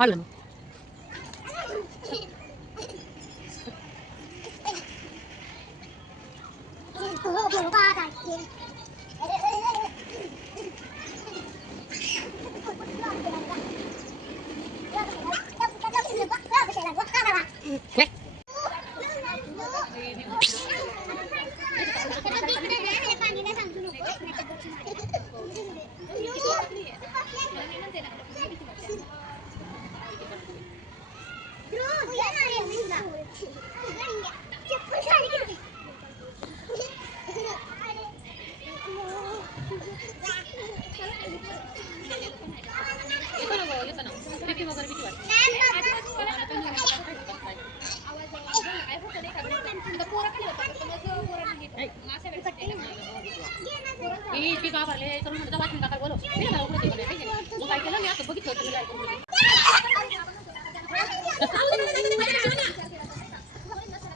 हळू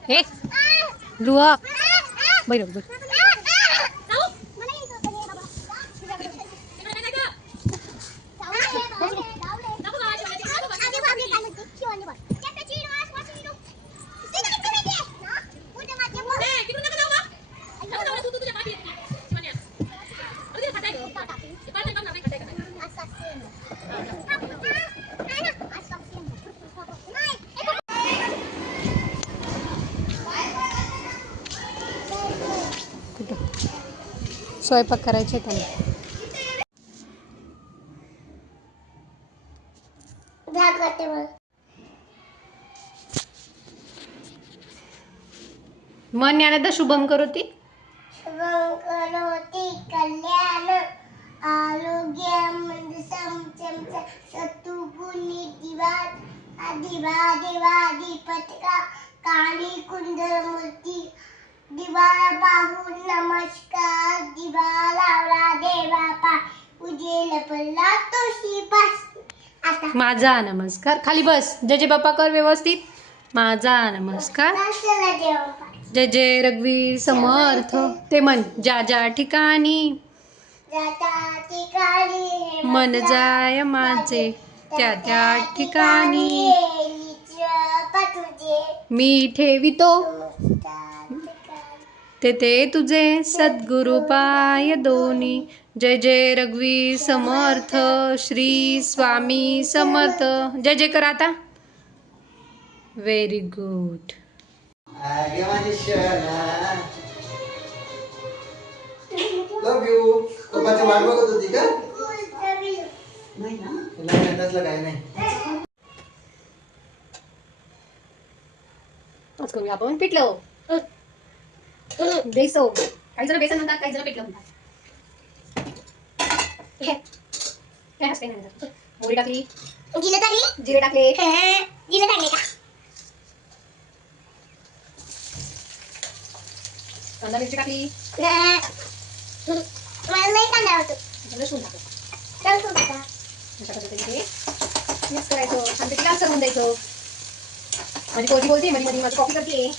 हे ध्रुव बरोबर स्वयंपाक करायचे त्याला मन ज्ञानदा शुभम करोति कल्याण आरोग्यम सतुगुणी दिवादिपतिका काली कुंदर मूर्ती दिवाला पाहून नमस्कार दिवाला देवापा उजेल पडला तो श्रीपास. माझा नमस्कार खाली बस. जय जय बाप्पा कर व्यवस्थित. माझा नमस्कार. जय जय रघुवीर समर्थ. ते मन ज्या ज्या ठिकाणी मन जाय माझे त्या त्या ठिकाणी मी ठेवितो तेथे तुझे सद्गुरु पाय दोन्ही. जय जय रघुवीर समर्थ श्री स्वामी समर्थ. जय जय कर आता. Very good. Love you. पप्पाची वाट बघत होती का? नाही ना. नाही तसलं काही नाही. आज करूया आपण पिठलं. बेसन. काही जण बेसन म्हणतात, काही जण पिठलं म्हणतात. काय असते ना. मोहरी टाकली. जिरे टाकले. का? कांदा मिरची टाकली. लसूण टाकलं. मिक्स करायचं. छान पैकी लाल करून द्यायचं. माझी पोरगी बोलते मध्ये मध्ये माझी कॉफी करते.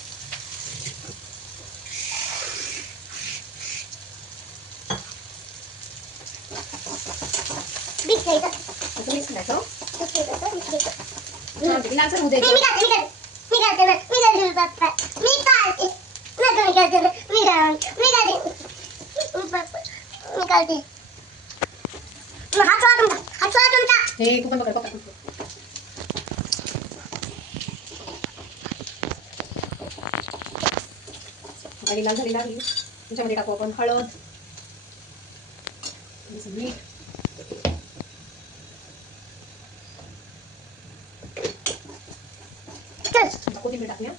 मिक्स करायचं. लालसर होऊ द्यायचं. हे कुपन पकड पकड. लाल झाली लागली. त्याच्यामध्ये टाकू आपण हळद, मीठ, कोथिंबीर टाकूया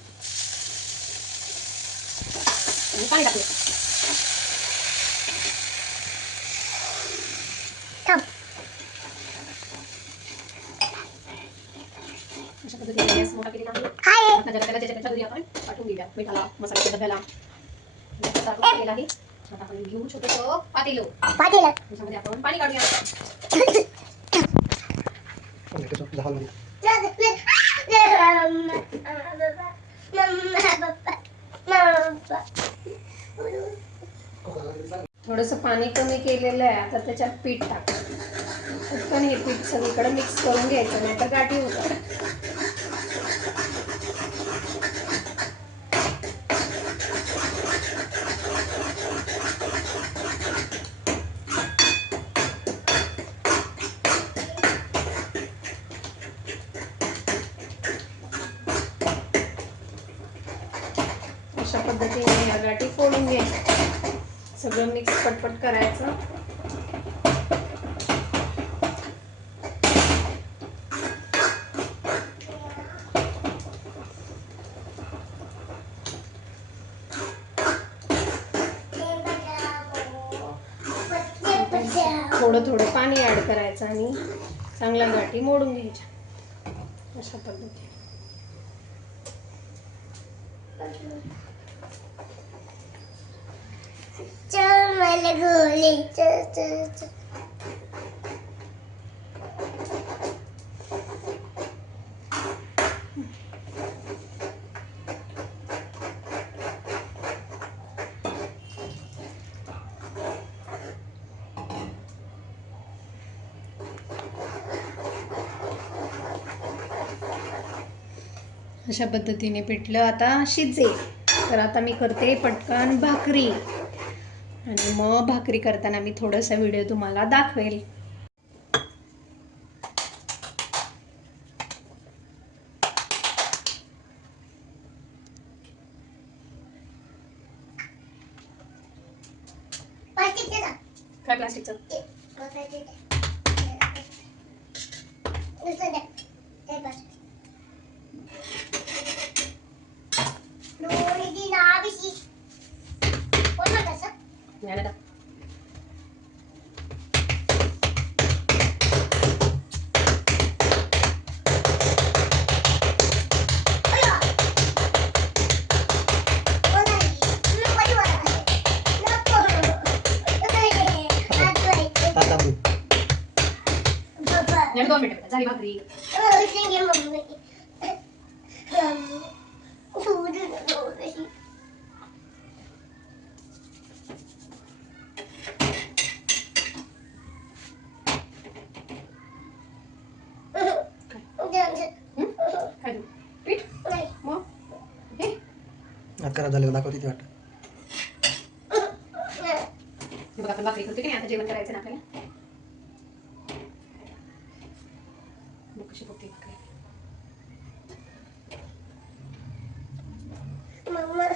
आणि पाणी टाकूया. अशा पद्धतीने गॅस मोठा केलेला आहे. आता त्याला त्याच्या घरी आपण पाठवून देऊया. मिठाला मसाल्याच्या डब्याला केलेला आहे. आता आपण घेऊ छोटंसं पातेलं. त्याच्यामध्ये आपण पाणी काढूया. थोडंसं पाणी कमी केलेलं आहे. आता त्याच्यात पीठ टाक. पटकन हे पीठ सगळीकडे मिक्स करून घ्यायचं, नाही तर गाठी होतात. अशा पद्धतीने या गाठी फोडून घ्यायच्या. सगळं मिक्स पटपट करायचं. थोडं थोडं पाणी ऍड करायचं आणि चांगल्या गाठी मोडून घ्यायच्या अशा पद्धतीने. चल मला गोली चल चल चल. अशा पद्धतीने पिठलं आता शिजेल. तर आता मी करते पटकन भाकरी आणि मग भाकरी करताना मी थोडासा व्हिडिओ तुम्हाला दाखवेल. काय प्लास्टिकचं ज्ञानदा. दोन मिनिटं झाली भाकरी. काय देऊ? पीठ मग हे आता झालं दाखवते ते वाटतं. बघा आपण भाकरी करतो की नाही, आता जेवण करायचं ना आपल्याला. बघ कशी फुगते भाकरी. मम्मा